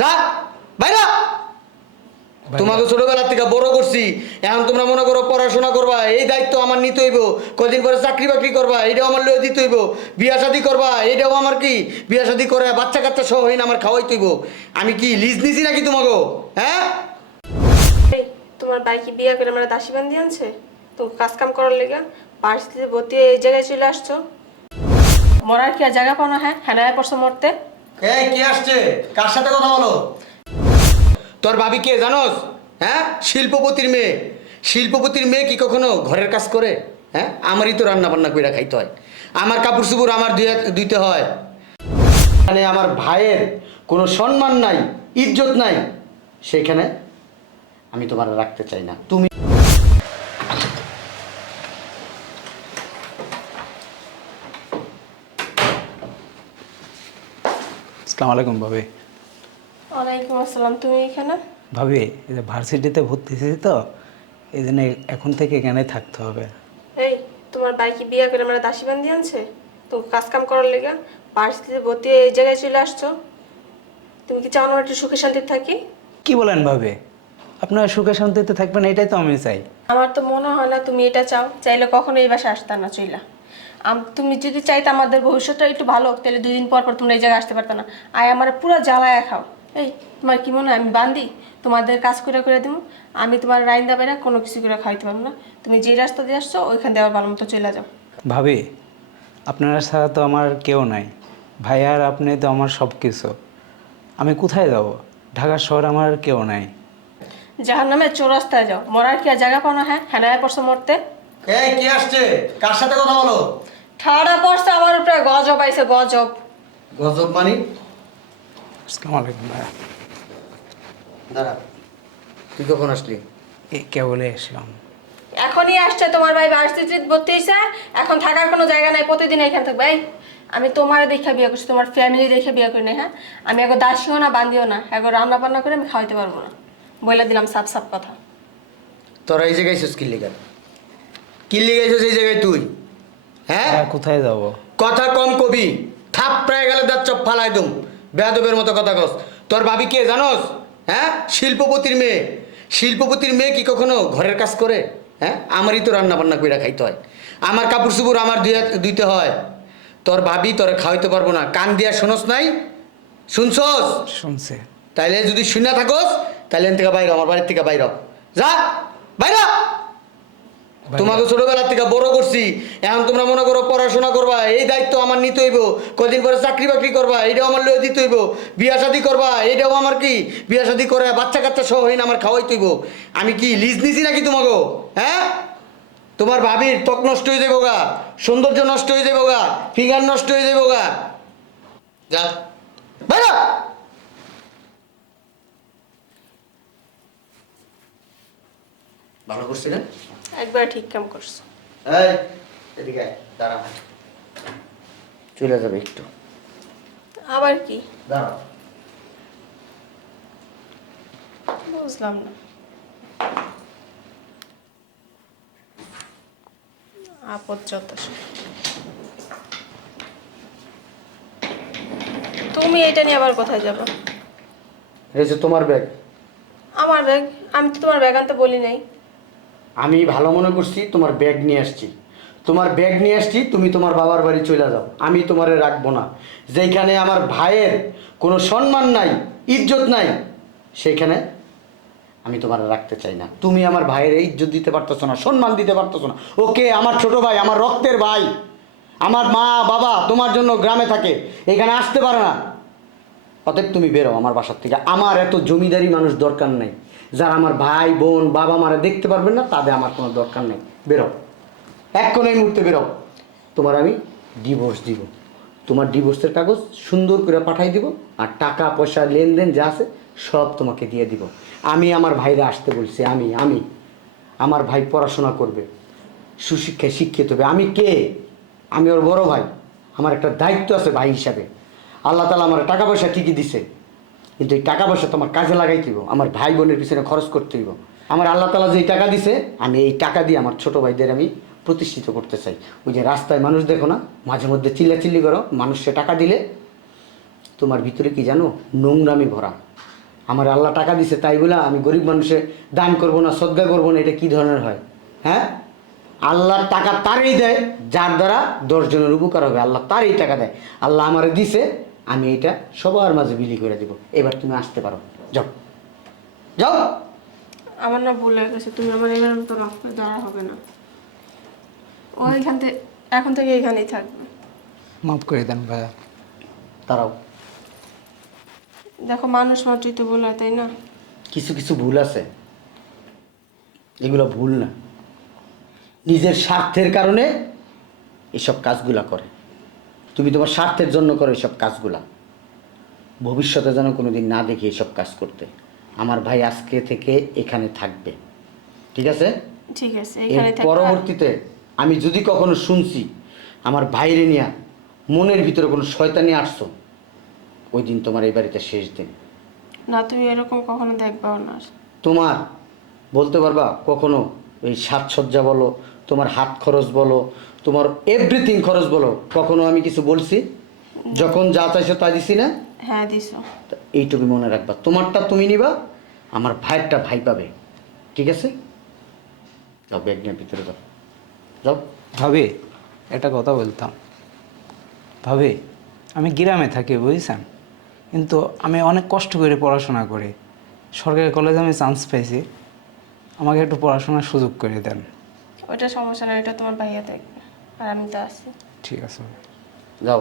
যা বাইরা। তোমাকে ছোটবেলা থেকে বড় করছি। এখন তোমরা মনে করো পড়াশোনা করবা এই দায়িত্ব আমার নিতে হইব। কদিন পরে চাকরি বাকরি করবা এটাও আমার লয়ে দিতে হইব। বিয়া শাদি করবা এটাও আমার কি? বিয়া শাদি করে বাচ্চা কাচ্চা সহ হইন আমার খাওয়াই হইব। আমি কি লিজ নিছি নাকি তোমাকে? হ্যাঁ? তোমার ভাই কি বিয়ে করে মানে দাসী বান্ধি আনছে? তো কাজ কাম করার লেগে পারিস্থিতি ভর্তি হয়ে এই জায়গায় চলে আসছো। মরার কি আর জায়গা পাও না হ্যাঁ? হ্যাঁ পড়ছো মরতে। এই, কে আসছে? কার সাথে কথা বলো? তোর ভাবি কে, জানোস? হ্যাঁ? শিল্পপতির মেয়ে। শিল্পপতির মেয়ে কি কখনো ঘরের কাজ করে? হ্যাঁ? আমারই তো রান্না বান্না করে খাইতে হয়। আমার কাপড় চুপড় আমার ধুইতে হয়। মানে আমার ভাইয়ের কোনো সম্মান নাই, ইজ্জত নাই। সেখানে আমি তোমার রাখতে চাই না। তুমি আসসালামু আলাইকুম ভাবি। ওয়ালাইকুম আসসালাম তুমি এখানে? ভাবি এই যে ভার্সিটিতে ভর্তি হয়েছি তো এই জন্য এখন থেকে এখানে থাকতে হবে। এই তোমার ভাই কি বিয়ে করে মানে দাসী বান্ধি আনছে? তো কাজ কাম করার লেগে পারিস্থিতি ভর্তি হয়ে এই জায়গায় চলে আসছো। তুমি কি চাও না একটু সুখে শান্তিতে থাকি? কি বলেন ভাবি? আপনারা সুখে শান্তিতে থাকবেন এটাই তো আমি চাই। আমার তো মনে হয় না তুমি এটা চাও চাইলে কখনো এই বাসায় আসতে না চইলা। তুমি যদি চাইতে আমাদের ভবিষ্যৎটা একটু ভালো হোক তাহলে দুই দিন পর পর তোমরা এই জায়গায় আসতে পারতো না। আয় আমার পুরো জ্বালায় খাও। এই তোমার কি মনে হয় আমি বান্দি? তোমাদের কাজ করে করে দিব আমি তোমার রাইন্দা বেড়া কোনো কিছু করে খাইতে পারব না। তুমি যে রাস্তা দিয়ে আসছো ওইখান দিয়ে আবার ভালো মতো চলে যাও। ভাবি আপনারা ছাড়া তো আমার কেউ নাই। ভাই আর আপনি তো আমার সব কিছু আমি কোথায় যাব? ঢাকা শহর আমার কেউ নাই। যাহার নামে চৌরাস্তায় যাও। মরার কি আর জায়গা পাও না হ্যাঁ? হ্যাঁ পড়ছো মরতে। এই কে আসছে? কার সাথে কথা বলো? ঠাড়া পড়ছে আমার উপরে গজব আইছে গজব। গজব মানি? আসসালামু আলাইকুম ভাইয়া। দাঁড়া তুই কখন আসলি? এই কেবলে এসলাম এখনই আসছে তোমার ভাই ভার্সিটিতে ভর্তি হয়েছে এখন থাকার কোনো জায়গা নাই প্রতিদিন এখানে থাকবে। এই আমি তোমার দেখে বিয়ে করছি তোমার ফ্যামিলি দেখে বিয়ে করি না হ্যাঁ? আমি এখন দাসিও না বান্দিও না এখন রান্না বান্না করে আমি খাওয়াইতে পারব না। বলে দিলাম সাপ সাপ কথা। তোরা এই জায়গায় এসেছিস কিল্লি কিল্লি গাইছিস এই জায়গায় তুই? হ্যাঁ? ভাইয়া, কোথায় যাব? কথা কম কবি। থাপ প্রায় গেলে দাঁত চপ ফালাই দুম বেয়াদবের মতো কথা কস। তোর ভাবি কে জানোস? হ্যাঁ? শিল্পপতির মেয়ে। শিল্পপতির মেয়ে কি কখনো ঘরের কাজ করে? হ্যাঁ? আমারই তো রান্না বান্না করে খাইতে হয়। আমার কাপড় চুপড় আমার ধুইতে হয়। তোর ভাবি তোরা খাওয়াইতে পারব না। কান দিয়া শোনস নাই? শুনছস? শুনছে। তাইলে যদি শুনে থাকোস তাইলে এখান থেকে বাইর আমার বাড়ির থেকে বাইর। যা! বাইরা তোমাকে ছোটবেলা থেকে বড় করছি। এখন তোমরা মনে করো পড়াশোনা করবা এই দায়িত্ব আমার নিতে হইব। কদিন পরে চাকরি বাকরি করবা এটাও আমার লয়ে দিতে হইব। বিয়া শাদি করবা এটাও আমার কি? বিয়া শাদি করে বাচ্চা কাচ্চা সহ হইন আমার খাওয়াই হইব। আমি কি লিজ নিছি নাকি তোমাকে? হ্যাঁ? তোমার ভাবির ত্বক নষ্ট হয়ে যাব গা সৌন্দর্য নষ্ট হয়ে যাব গা ফিঙ্গার নষ্ট হয়ে যাব গা। যা। বাইরা ভালো করছি না একবার ঠিক কাম করছ। এই এদিকে দাঁড়া। চলে যাবে একটু। আবার কি? দাঁড়া বুঝলাম না। আপদ যত তুমি এটা নিয়ে আবার কোথায় যাব? এই যে তোমার ব্যাগ। আমার ব্যাগ? আমি তো তোমার ব্যাগ আনতে বলি নাই। আমি ভালো মনে করছি, তোমার ব্যাগ নিয়ে আসছি। তোমার ব্যাগ নিয়ে আসছি, তুমি তোমার বাবার বাড়ি চলে যাও। আমি তোমারে রাখব না। যেখানে আমার ভাইয়ের কোনো সম্মান নাই, ইজ্জত নাই, সেইখানে আমি তোমার রাখতে চাই না। তুমি আমার ভাইয়ের ইজ্জত দিতে পারতেছো না, সম্মান দিতে পারতেছো না। ওকে, আমার ছোট ভাই, আমার রক্তের ভাই, আমার মা, বাবা, তোমার জন্য গ্রামে থাকে, এখানে আসতে পারে না। অতএব তুমি বেরো আমার বাসার থেকে। আমার এত জমিদারি মানুষ দরকার নেই। যারা আমার ভাই, বোন, বাবা মারা দেখতে পারবেন না, তাদের আমার কোনো দরকার নেই। বেরো। এক্ষণ এই মুহূর্তে বেরো। তোমার আমি ডিভোর্স দিব। তোমার ডিভোর্সের কাগজ সুন্দর করে পাঠাই দিব আর টাকা, পয়সা, লেনদেন যা আছে সব তোমাকে দিয়ে দিব। আমি আমার ভাইরা আসতে বলছি, আমি আমি। আমার ভাই পড়াশোনা করবে, সুশিক্ষায় শিক্ষিত হবে। আমি কে? আমি ওর বড় ভাই। আমার একটা দায়িত্ব আছে ভাই হিসাবে। আল্লাহ তালা আমার টাকা পয়সা ঠিকই দিছে। কিন্তু এই টাকা পয়সা তোমার কাজে লাগাই দিব আমার ভাই বোনের পিছনে খরচ করতে হইব। আমার আল্লাহ তালা যেই টাকা দিছে, আমি এই টাকা দিয়ে আমার ছোট ভাইদের আমি প্রতিষ্ঠিত করতে চাই। ওই যে রাস্তায় মানুষ দেখো না, মাঝে মধ্যে চিল্লাচিল্লি করো, মানুষে টাকা দিলে তোমার ভিতরে কি জানো, নোংরামি ভরা। আমার আল্লাহ টাকা দিছে তাই বলে আমি গরিব মানুষে দান করব না, সদ্গা করব না, এটা কি ধরনের হয়? হ্যাঁ? আল্লাহর টাকা তারই দেয়, যার দ্বারা দশজনের উপকার হবে। আল্লাহ তারই টাকা দেয়। আল্লাহ আমার দিছে আমি এটা সবার মাঝে বিলি করে দিব। এবার তুমি আসতে পারো। যাও। যাও। আমার না ভুল হয়ে গেছে তুমি আমার এখানে তো রাখতে দেওয়া হবে না। ওইখান থেকে এখন থেকে এখানেই থাকবে। মাফ করে দেন ভাইয়া। তারাও দেখো মানুষ মাত্রই তো ভুল হয় তাই না? কিছু কিছু ভুল আছে। এগুলো ভুল না। নিজের স্বার্থের কারণে এসব কাজগুলা করে। তুমি তোমার স্বার্থের জন্য করো এসব কাজগুলা। ভবিষ্যতে যেন কোনোদিন না দেখি এসব কাজ করতে। আমার ভাই আজকে থেকে এখানে থাকবে। ঠিক আছে? ঠিক আছে এখানে থাকবে পরবর্তীতে আমি যদি কখনো শুনছি আমার বাইরে নিয়ে মনের ভিতরে কোনো শয়তানি আসছো ওই দিন তোমার এই বাড়িতে শেষ দিন। না তুমি এরকম কখনো দেখবাও না। তোমার বলতে পারবা কখনো এই সাজসজ্জা বলো তোমার হাত খরচ বলো তোমার এভরিথিং খরচ বলো কখনো আমি কিছু বলছি? যখন যা চাইছো তা দিছি না? হ্যাঁ দিছো। তা এইটুকু মনে রাখবা। তোমারটা তুমি নিবা আমার ভাইয়েরটা ভাই পাবে। ঠিক আছে? যাও ব্যাগ নিয়ে ভিতরে যাও। যাও। ভাবি একটা কথা বলতাম। ভাবি আমি গ্রামে থাকি বুঝছেন? কিন্তু আমি অনেক কষ্ট করে পড়াশোনা করি। সরকারি কলেজে আমি চান্স পেয়েছি আমাকে একটু পড়াশোনার সুযোগ করে দেন। ওইটা সমস্যা না এটা তোমার ভাইয়া দেখবে। আর আমি তো আছি। ঠিক আছে যাও।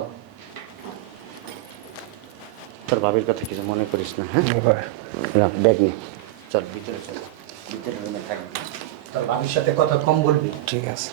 তোর ভাবির কথা কিছু মনে করিস না হ্যাঁ? না ব্যাগ নিয়ে চল ভিতরে চল। ভিতরে রুমে থাকবি তোর ভাবির সাথে কথা কম বলবি। ঠিক আছে।